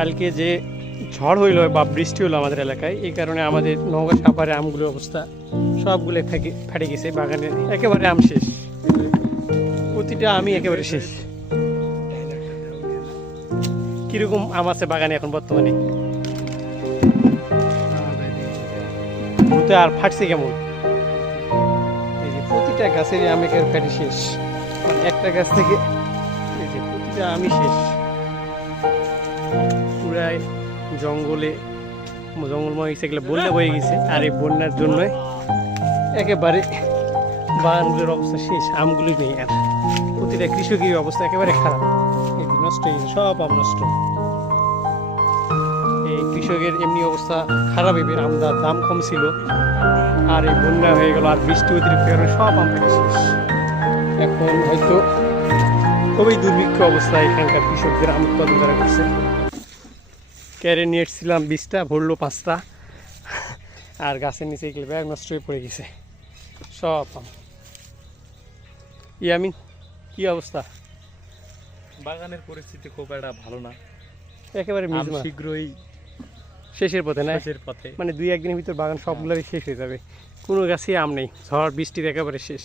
কালকে যে ঝড় হইলো বা বৃষ্টি হলো আমাদের এলাকায়, এই কারণে আমাদের নওগাঁ সাপারে আমগুলোর অবস্থা সবগুলো ফেটে গেছে। বাগানে একেবারে আম শেষ, প্রতিটা আমি একেবারে শেষ। কিরকম আম আছে বাগানে এখন বর্তমানে? ভূতে আর ফাটছে কেমন? এই যে প্রতিটা গাছের আম একেবারে ফেটে শেষ, মানে একটা গাছ থেকে এই যে প্রতিটা আমি শেষ। পুরাই জঙ্গলময় সেগুলো বন্যা বয়ে গেছে, আর এই বন্যার জন্য একেবারে বাগানগুলোর অবস্থা শেষ, আমগুলি নেই আর। প্রতিটা কৃষকের অবস্থা একেবারে খারাপ, এই নষ্ট হয়ে গেছে, সব আম নষ্ট। এই কৃষকের এমনি অবস্থা খারাপ, এবার আমদার দাম কম ছিল, আর এই বন্যা হয়ে গেল, আর বৃষ্টি অতিরিক্ত কারণে সব আম শেষ। এখন হয়তো খুবই দুর্ভিক্ষ অবস্থা এখানকার কৃষকদের আম উৎপাদন করা করছে। ক্যারে নিয়ে এসেছিলাম 20টা, ভরলো 5টা, আর গাছের নিচে গেলে ব্যাগ নষ্ট হয়ে পড়ে গেছে সব আম। ইয়ামিন, কি অবস্থা? বাগানের পরিস্থিতি খুব একটা ভালো না, একেবারে শীঘ্রই শেষের পথে না? শেষের পথে। মানে 2-1 দিনের ভিতর বাগান সবগুলোই শেষ হয়ে যাবে, কোনো গাছে আম নেই, ঝড় বৃষ্টির একেবারে শেষ।